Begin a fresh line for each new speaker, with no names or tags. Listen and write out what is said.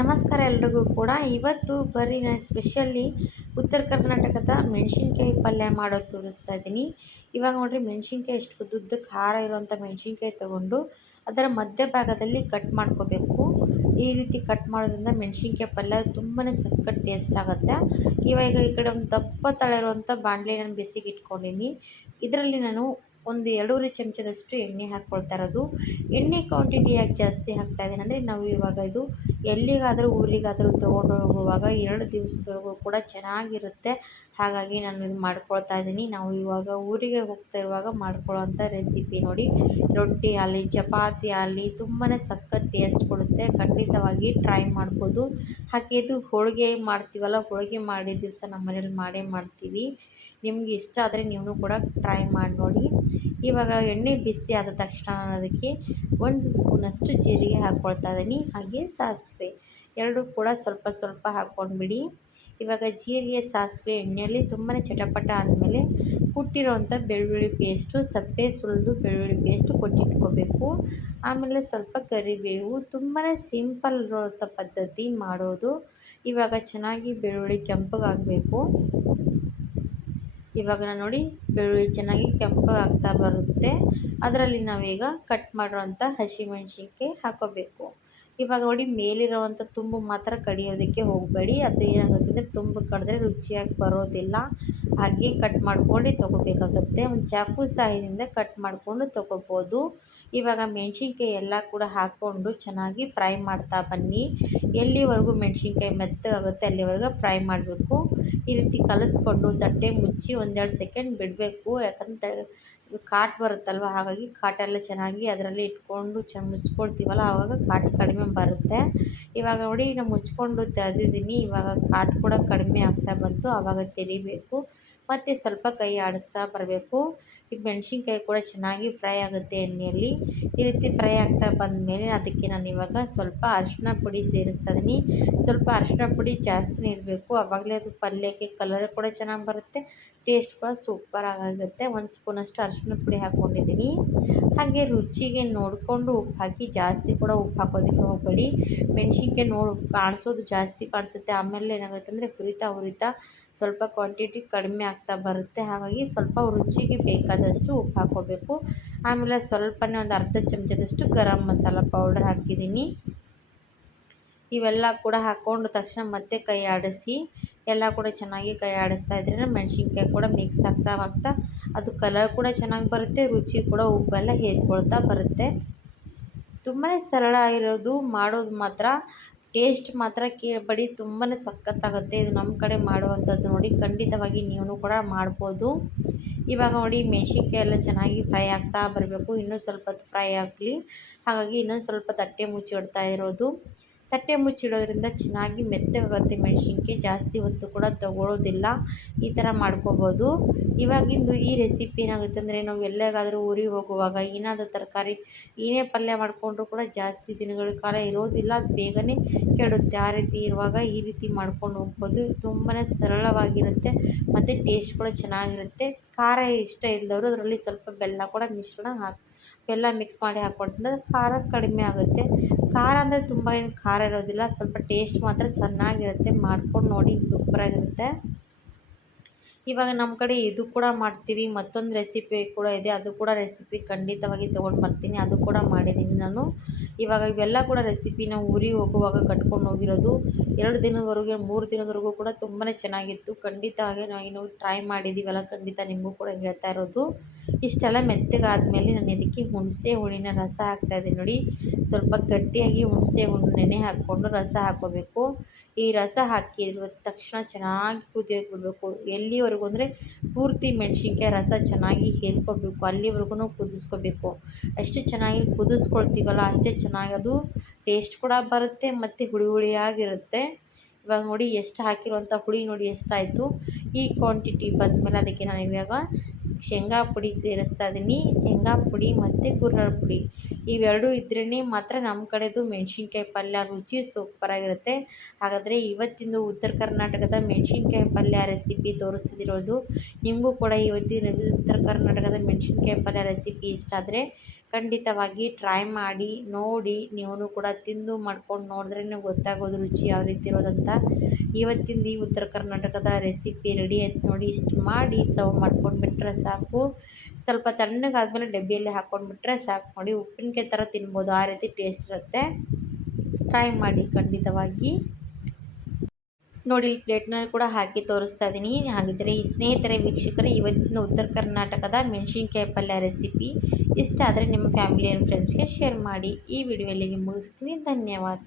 ನಮಸ್ಕಾರ ಎಲ್ರಿಗೂ ಕೂಡ. ಇವತ್ತು ಬರೀ ನಾನು ಸ್ಪೆಷಲಿ ಉತ್ತರ ಕರ್ನಾಟಕದ ಮೆಣಸಿನ್ಕಾಯಿ ಪಲ್ಯ ಮಾಡೋದು ತೋರಿಸ್ತಾ ಇದ್ದೀನಿ. ಇವಾಗ ನೋಡಿರಿ, ಮೆಣಸಿನ್ಕಾಯಿ ಎಷ್ಟು ಉದ್ದುದ್ದಕ್ಕೆ ಖಾರ ಇರುವಂಥ ಮೆಣಸಿನ್ಕಾಯಿ ತೊಗೊಂಡು ಅದರ ಮಧ್ಯಭಾಗದಲ್ಲಿ ಕಟ್ ಮಾಡ್ಕೋಬೇಕು. ಈ ರೀತಿ ಕಟ್ ಮಾಡೋದ್ರಿಂದ ಮೆಣಸಿನ್ಕಾಯಿ ಪಲ್ಯ ತುಂಬಾ ಸಕ್ಕತ್ ಟೇಸ್ಟ್ ಆಗುತ್ತೆ. ಇವಾಗ ಈ ಕಡೆ ಒಂದು ದಪ್ಪ ತಳ ಇರುವಂಥ ಬಾಣಲೆ ನಾನು ಬಿಸಿಗೆ ಇಟ್ಕೊಂಡಿನಿ ಇದರಲ್ಲಿ ನಾನು ಒಂದು ಎರಡೂವರೆ ಚಮಚದಷ್ಟು ಎಣ್ಣೆ ಹಾಕ್ಕೊಳ್ತಾ ಇರೋದು. ಎಣ್ಣೆ ಕ್ವಾಂಟಿಟಿ ಯಾಕೆ ಜಾಸ್ತಿ ಹಾಕ್ತಾ ಇದ್ದೀನಿ ಅಂದರೆ, ನಾವು ಇವಾಗ ಇದು ಎಲ್ಲಿಗಾದರೂ ಊರಿಗಾದರೂ ತೊಗೊಂಡು ಹೋಗುವಾಗ ಎರಡು ದಿವಸದವರೆಗೂ ಕೂಡ ಚೆನ್ನಾಗಿರುತ್ತೆ. ಹಾಗಾಗಿ ನಾನು ಇದು ಮಾಡ್ಕೊಳ್ತಾ ಇದ್ದೀನಿ. ನಾವು ಇವಾಗ ಊರಿಗೆ ಹೋಗ್ತಾ ಇರುವಾಗ ಮಾಡ್ಕೊಳ್ಳೋವಂಥ ರೆಸಿಪಿ ನೋಡಿ. ರೊಟ್ಟಿ ಆಗಲಿ, ಚಪಾತಿ ಆಗಲಿ ತುಂಬಾ ಸಖತ್ ಟೇಸ್ಟ್ ಕೊಡುತ್ತೆ. ಖಂಡಿತವಾಗಿ ಟ್ರೈ ಮಾಡ್ಬೋದು. ಹಾಗೆ ಇದು ಹೋಳಿಗೆ ಮಾಡ್ತೀವಲ್ಲ, ಹೋಳಿಗೆ ಮಾಡಿ ದಿವಸ ನಮ್ಮ ಮನೇಲಿ ಮಾಡೇ ಮಾಡ್ತೀವಿ. ನಿಮ್ಗೆ ಇಷ್ಟ ಆದರೆ ನೀವು ಕೂಡ ಟ್ರೈ ಮಾಡಿ ನೋಡಿ. ಇವಾಗ ಎಣ್ಣೆ ಬಿಸಿ ಆದ ತಕ್ಷಣ ಅದಕ್ಕೆ ಒಂದು ಸ್ಪೂನಷ್ಟು ಜೀರಿಗೆ ಹಾಕ್ಕೊಳ್ತಾ ಇದ್ದೀನಿ, ಹಾಗೆ ಸಾಸಿವೆ. ಎರಡು ಕೂಡ ಸ್ವಲ್ಪ ಸ್ವಲ್ಪ ಹಾಕ್ಕೊಂಡ್ಬಿಡಿ ಇವಾಗ ಜೀರಿಗೆ, ಸಾಸಿವೆ ಎಣ್ಣೆಯಲ್ಲಿ ತುಂಬಾ ಚಟಪಟ ಆದಮೇಲೆ ಕುಟ್ಟಿರೋವಂಥ ಬೆಳ್ಳುಳ್ಳಿ ಪೇಸ್ಟು, ಸಪ್ಪೆ ಸುಲಿದು ಬೆಳ್ಳುಳ್ಳಿ ಪೇಸ್ಟು ಕೊಟ್ಟಿಟ್ಕೋಬೇಕು. ಆಮೇಲೆ ಸ್ವಲ್ಪ ಕರಿಬೇವು ತುಂಬಾ ಸಿಂಪಲ್ ಇರೋಂಥ ಪದ್ಧತಿ ಮಾಡೋದು. ಇವಾಗ ಚೆನ್ನಾಗಿ ಬೆಳ್ಳುಳ್ಳಿ ಕೆಂಪಗಾಗಬೇಕು. ಇವಾಗ ನೋಡಿ ಬೆಳ್ಳುಳ್ಳಿ ಚೆನ್ನಾಗಿ ಕೆಂಪಗಾಗ್ತಾ ಬರುತ್ತೆ. ಅದರಲ್ಲಿ ನಾವೀಗ ಕಟ್ ಮಾಡಿರೋಂಥ ಹಸಿಮೆಣ್ಸಿನ್ಕಾಯಿ ಹಾಕೋಬೇಕು. ಇವಾಗ ನೋಡಿ ಮೇಲಿರೋವಂಥ ತುಂಬು ಮಾತ್ರ ಕಡಿಯೋದಕ್ಕೆ ಹೋಗಬೇಡಿ. ಅದು ಏನಾಗುತ್ತೆ ಅಂದರೆ ತುಂಬು ಕಡಿದ್ರೆ ರುಚಿಯಾಗಿ ಬರೋದಿಲ್ಲ. ಹಾಗೆ ಕಟ್ ಮಾಡ್ಕೊಂಡು ತೊಗೋಬೇಕಾಗತ್ತೆ. ಒಂದು ಚಾಕು ಸಹಾಯದಿಂದ ಕಟ್ ಮಾಡಿಕೊಂಡು ತೊಗೋಬೋದು. ಇವಾಗ ಮೆಣಸಿನ್ಕಾಯಿ ಎಲ್ಲ ಕೂಡ ಹಾಕ್ಕೊಂಡು ಚೆನ್ನಾಗಿ ಫ್ರೈ ಮಾಡ್ತಾ ಬನ್ನಿ. ಎಲ್ಲಿವರೆಗೂ ಮೆಣಸಿನ್ಕಾಯಿ ಮೆತ್ತಗಾಗುತ್ತೆ ಅಲ್ಲಿವರೆಗೂ ಫ್ರೈ ಮಾಡಬೇಕು. ಈ ರೀತಿ ಕಲಿಸ್ಕೊಂಡು ತಟ್ಟೆ ಮುಚ್ಚಿ ಒಂದೆರಡು ಸೆಕೆಂಡ್ ಬಿಡಬೇಕು. ಯಾಕಂತ ಕಾಟ್ ಬರುತ್ತಲ್ವ, ಹಾಗಾಗಿ ಕಾಟೆಲ್ಲ ಚೆನ್ನಾಗಿ ಅದರಲ್ಲಿ ಇಟ್ಕೊಂಡು ಚ, ಮುಚ್ಕೊಳ್ತೀವಲ್ಲ, ಆವಾಗ ಕಾಟ್ ಕಡಿಮೆ ಬರುತ್ತೆ. ಇವಾಗ ನೋಡಿ ನಾನು ಮುಚ್ಕೊಂಡು ತೆಗೆದಿದ್ದೀನಿ. ಇವಾಗ ಕಾಟ್ ಕೂಡ ಕಡಿಮೆ ಆಗ್ತಾ ಬಂತು. ಆವಾಗ ತೆರಿಬೇಕು. ಮತ್ತು ಸ್ವಲ್ಪ ಕೈ ಆಡಿಸ್ತಾ ಬರಬೇಕು. ಈ ಮೆಣಸಿನ್ಕಾಯಿ ಕೂಡ ಚೆನ್ನಾಗಿ ಫ್ರೈ ಆಗುತ್ತೆ ಎಣ್ಣೆಯಲ್ಲಿ. ಈ ರೀತಿ ಫ್ರೈ ಆಗ್ತಾ ಬಂದಮೇಲೆ ಅದಕ್ಕೆ ನಾನು ಇವಾಗ ಸ್ವಲ್ಪ ಅರಿಶಿನ ಪುಡಿ ಸೇರಿಸ್ತಾ ಇದ್ದೀನಿ ಸ್ವಲ್ಪ ಅರಿಶಿನ ಪುಡಿ ಜಾಸ್ತಿನೇ ಇರಬೇಕು. ಆವಾಗಲೇ ಅದು ಪಲ್ಯಕ್ಕೆ ಕಲರ್ ಕೂಡ ಚೆನ್ನಾಗಿ ಬರುತ್ತೆ ಟೇಸ್ಟ್ ಕೂಡ ಸೂಪರಾಗಿ ಆಗುತ್ತೆ. ಒಂದು ಸ್ಪೂನಷ್ಟು ಅರಿಶಿನ ಪುಡಿ ಹಾಕ್ಕೊಂಡಿದ್ದೀನಿ. ಹಾಗೆ ರುಚಿಗೆ ನೋಡಿಕೊಂಡು ಉಪ್ಪು ಹಾಕಿ, ಜಾಸ್ತಿ ಕೂಡ ಉಪ್ಪು ಹಾಕೋದಕ್ಕೆ ಹೋಗಬೇಡಿ. ಮೆಣಸಿನ್ಕಾಯಿ ನೋಡಿ, ಕಾಣಿಸೋದು ಜಾಸ್ತಿ ಕಾಣಿಸುತ್ತೆ. ಆಮೇಲೆ ಏನಾಗುತ್ತೆ ಅಂದರೆ ಹುರಿತಾ ಹುರಿತಾ ಸ್ವಲ್ಪ ಕ್ವಾಂಟಿಟಿ ಕಡಿಮೆ ಆಗ್ತಾ ಬರುತ್ತೆ. ಹಾಗಾಗಿ ಸ್ವಲ್ಪ ರುಚಿಗೆ ಬೇಕಾದಷ್ಟು ಉಪ್ಪು ಹಾಕ್ಕೋಬೇಕು. ಆಮೇಲೆ ಸ್ವಲ್ಪನೇ ಒಂದು ಅರ್ಧ ಚಮಚದಷ್ಟು ಗರಂ ಮಸಾಲ ಪೌಡರ್ ಹಾಕಿದ್ದೀನಿ. ಇವೆಲ್ಲ ಕೂಡ ಹಾಕ್ಕೊಂಡ ತಕ್ಷಣ ಮತ್ತೆ ಕೈ ಆಡಿಸಿ, ಎಲ್ಲ ಕೂಡ ಚೆನ್ನಾಗಿ ಕೈ ಆಡಿಸ್ತಾ ಇದ್ರೆ ಮೆಣಸಿನ್ಕಾಯಿ ಕೂಡ ಮಿಕ್ಸ್ ಆಗ್ತಾ ಆಗ್ತಾ ಅದು ಕಲರ್ ಕೂಡ ಚೆನ್ನಾಗಿ ಬರುತ್ತೆ, ರುಚಿ ಕೂಡ ಉಪ್ಪೆಲ್ಲ ಹೇರ್ಕೊಳ್ತಾ ಬರುತ್ತೆ. ತುಂಬಾ ಸರಳ ಆಗಿರೋದು, ಮಾಡೋದು ಮಾತ್ರ. ಟೇಸ್ಟ್ ಮಾತ್ರ ಕೇಳಬೇಡಿ ತುಂಬಾ ಸಖತ್ತಾಗುತ್ತೆ. ಇದು ನಮ್ಮ ಕಡೆ ಮಾಡುವಂಥದ್ದು ನೋಡಿ, ಖಂಡಿತವಾಗಿ ನೀವು ಕೂಡ ಮಾಡ್ಬೋದು. ಇವಾಗ ನೋಡಿ, ಮೆಣಸಿನ್ಕಾಯಿ ಎಲ್ಲ ಚೆನ್ನಾಗಿ ಫ್ರೈ ಆಗ್ತಾ ಬರಬೇಕು. ಇನ್ನೂ ಸ್ವಲ್ಪ ಫ್ರೈ ಆಗಲಿ. ಹಾಗಾಗಿ ಇನ್ನೊಂದು ಸ್ವಲ್ಪ ತಟ್ಟೆ ಮುಚ್ಚಿ ಇಡ್ತಾ ಇರೋದು. ತಟ್ಟೆ ಮುಚ್ಚಿಡೋದ್ರಿಂದ ಚೆನ್ನಾಗಿ ಮೆತ್ತಗಾಗುತ್ತೆ ಮೆಣಸಿನ್ಕಾಯಿ. ಜಾಸ್ತಿ ಹೊತ್ತು ಕೂಡ ತಗೊಳ್ಳೋದಿಲ್ಲ ಈ ಥರ ಮಾಡ್ಕೋಬೋದು. ಇವಾಗಿಂದು ಈ ರೆಸಿಪಿ ಏನಾಗುತ್ತೆ ಅಂದರೆ, ನಾವು ಎಲ್ಲಿಗಾದರೂ ಊರಿಗೆ ಹೋಗುವಾಗ ಏನಾದರೂ ತರಕಾರಿ ಏನೇ ಪಲ್ಯ ಮಾಡಿಕೊಂಡ್ರೂ ಕೂಡ ಜಾಸ್ತಿ ದಿನಗಳ ಕಾಲ ಇರೋದಿಲ್ಲ. ಅದು ಬೇಗನೆ ಕೆಡುತ್ತೆ. ಆ ರೀತಿ ಇರುವಾಗ ಈ ರೀತಿ ಮಾಡ್ಕೊಂಡು ಹೋಗ್ಬೋದು. ತುಂಬಾ ಸರಳವಾಗಿರುತ್ತೆ ಮತ್ತು ಟೇಸ್ಟ್ ಕೂಡ ಚೆನ್ನಾಗಿರುತ್ತೆ. ಖಾರ ಇಷ್ಟ ಇಲ್ಲದವರು ಅದರಲ್ಲಿ ಸ್ವಲ್ಪ ಬೆಲ್ಲ ಕೂಡ ಮಿಶ್ರಣ ಹಾಕಿ ಬೆಲ್ಲ ಮಿಕ್ಸ್ ಮಾಡಿ ಹಾಕ್ಕೊಳ್ತೀನಿ ಖಾರ ಕಡಿಮೆ ಆಗುತ್ತೆ. ಖಾರ ಅಂದರೆ ತುಂಬ ಏನು ಖಾರ ಇರೋದಿಲ್ಲ. ಸ್ವಲ್ಪ ಟೇಸ್ಟ್ ಮಾತ್ರ ಚೆನ್ನಾಗಿರುತ್ತೆ ಮಾಡ್ಕೊಂಡು ನೋಡಿ, ಸೂಪರಾಗಿರುತ್ತೆ. ಇವಾಗ ನಮ್ಮ ಕಡೆ ಇದು ಕೂಡ ಮಾಡ್ತೀವಿ, ಮತ್ತೊಂದು ರೆಸಿಪಿ ಕೂಡ ಇದೆ, ಅದು ಕೂಡ ರೆಸಿಪಿ ಖಂಡಿತವಾಗಿ ತೊಗೊಂಡು ಬರ್ತೀನಿ, ಅದು ಕೂಡ ಮಾಡಿದ್ದೀನಿ ನಾನು. ಇವಾಗ ಇವೆಲ್ಲ ಕೂಡ ರೆಸಿಪಿ ನಾವು ಊರಿಗೆ ಹೋಗುವಾಗ ಕಟ್ಕೊಂಡು ಹೋಗಿರೋದು, ಎರಡು ದಿನದವರೆಗೆ, ಮೂರು ದಿನದವರೆಗೂ ಕೂಡ ತುಂಬಾ ಚೆನ್ನಾಗಿತ್ತು. ಖಂಡಿತವಾಗಿ ನಾವು ಟ್ರೈ ಮಾಡಿದ್ದೀವಲ್ಲ ಖಂಡಿತ ನಿಮಗೂ ಕೂಡ ಹೇಳ್ತಾ ಇರೋದು. ಇಷ್ಟೆಲ್ಲ ಮೆತ್ತಗಾದ್ಮೇಲೆ ನಾನು ಇದಕ್ಕೆ ಹುಣಸೆ ಹುಳಿನ ರಸ ಹಾಕ್ತಾಯಿದ್ದೀನಿ ನೋಡಿ. ಸ್ವಲ್ಪ ಗಟ್ಟಿಯಾಗಿ ಹುಣಸೆ ಹುಣ್ಣು ನೆನೆ ಹಾಕ್ಕೊಂಡು ರಸ ಹಾಕ್ಕೋಬೇಕು. ಈ ರಸ ಹಾಕಿದ ತಕ್ಷಣ ಚೆನ್ನಾಗಿ ಕುದಿಯೋಕೆ ಬಿಡಬೇಕು. ಎಲ್ಲಿವರೆಗೂ ಅಂದರೆ ಪೂರ್ತಿ ಮೆಣಸಿನ್ಕಾಯಿ ರಸ ಚೆನ್ನಾಗಿ ಹೇರ್ಕೋಬೇಕು ಅಲ್ಲಿವರೆಗೂ ಕುದಿಸ್ಕೋಬೇಕು. ಎಷ್ಟು ಚೆನ್ನಾಗಿ ಕುದಿಸ್ಕೊಳ್ತೀವಲ್ಲ, ಅಷ್ಟೇ ಚೆನ್ನಾಗಿ ಅದು ಟೇಸ್ಟ್ ಕೂಡ ಬರುತ್ತೆ ಮತ್ತು ಹುಳಿ ಹುಳಿಯಾಗಿರುತ್ತೆ. ಇವಾಗ ನೋಡಿ ಎಷ್ಟು ಹಾಕಿರುವಂಥ ಹುಳಿ ನೋಡಿ ಎಷ್ಟಾಯಿತು. ಈ ಕ್ವಾಂಟಿಟಿ ಬಂದಮೇಲೆ ಅದಕ್ಕೆ ನಾನು ಇವಾಗ ಶೇಂಗಾ ಪುಡಿ ಸೇರಿಸ್ತಾ ಇದ್ದೀನಿ. ಶೇಂಗಾ ಪುಡಿ ಮತ್ತು ಗುರ್ರ ಪುಡಿ. ಇವೆರಡೂ ಇದ್ರೇ ಮಾತ್ರ ನಮ್ಮ ಕಡೆದು ಮೆಣಸಿನ್ಕಾಯಿ ಪಲ್ಯ ರುಚಿ ಸೂಪರಾಗಿರುತ್ತೆ. ಹಾಗಾದರೆ ಇವತ್ತಿಂದು ಉತ್ತರ ಕರ್ನಾಟಕದ ಮೆಣಸಿನ್ಕಾಯಿ ಪಲ್ಯ ರೆಸಿಪಿ ತೋರಿಸ್ತಿರೋದು ನಿಮಗೂ ಕೂಡ ಇವತ್ತಿನ ಉತ್ತರ ಕರ್ನಾಟಕದ ಮೆಣಸಿನ್ಕಾಯಿ ಪಲ್ಯ ರೆಸಿಪಿ ಇಷ್ಟ ಆದರೆ ಖಂಡಿತವಾಗಿ ಟ್ರೈ ಮಾಡಿ, ನೋಡಿ ನೀವು ಕೂಡ ತಿಂದು ಮಾಡ್ಕೊಂಡು ನೋಡಿದ್ರೇ ಗೊತ್ತಾಗೋದು ರುಚಿ ಯಾವ ರೀತಿ ಇರೋದಂತ. ಇವತ್ತಿಂದು ಈ ಉತ್ತರ ಕರ್ನಾಟಕದ ರೆಸಿಪಿ ರೆಡಿ ಆಯ್ತು ನೋಡಿ, ಇಷ್ಟು ಮಾಡಿ ಸರ್ವ್ ಮಾಡ್ಕೊಂಡ್ಬಿಟ್ರೆ ಸಾಕು. ಸ್ವಲ್ಪ ತಣ್ಣಗಾದ್ಮೇಲೆ ಡಬ್ಬಿಯಲ್ಲಿ ಹಾಕ್ಕೊಂಡ್ಬಿಟ್ರೆ ಸಾಕು. ನೋಡಿ, ಉಪ್ಪಿನಕಾಯಿ ಥರ ತಿನ್ಬೋದು. ಆ ರೀತಿ ಟೇಸ್ಟ್ ಇರುತ್ತೆ. ಟ್ರೈ ಮಾಡಿ ಖಂಡಿತವಾಗಿ. ನೋಡಿ, ಇಲ್ಲಿ ಪ್ಲೇಟ್ನಲ್ಲಿ ಕೂಡ ಹಾಕಿ ತೋರಿಸ್ತಾ ಇದ್ದೀನಿ ಹಾಗಿದ್ದರೆ ಈ ಸ್ನೇಹಿತರೆ, ವೀಕ್ಷಕರೇ, ಇವತ್ತಿನ ಉತ್ತರ ಕರ್ನಾಟಕದ ಮೆಣಸಿನ್ಕಾಯಿ ಪಲ್ಯ ರೆಸಿಪಿ ಇಷ್ಟ ಆದರೆ ನಿಮ್ಮ ಫ್ಯಾಮಿಲಿ ಆ್ಯಂಡ್ ಫ್ರೆಂಡ್ಸ್ಗೆ ಶೇರ್ ಮಾಡಿ. ಈ ವಿಡಿಯೋ ಇಲ್ಲಿಗೆ ಮುಗಿಸ್ತೀನಿ. ಧನ್ಯವಾದ.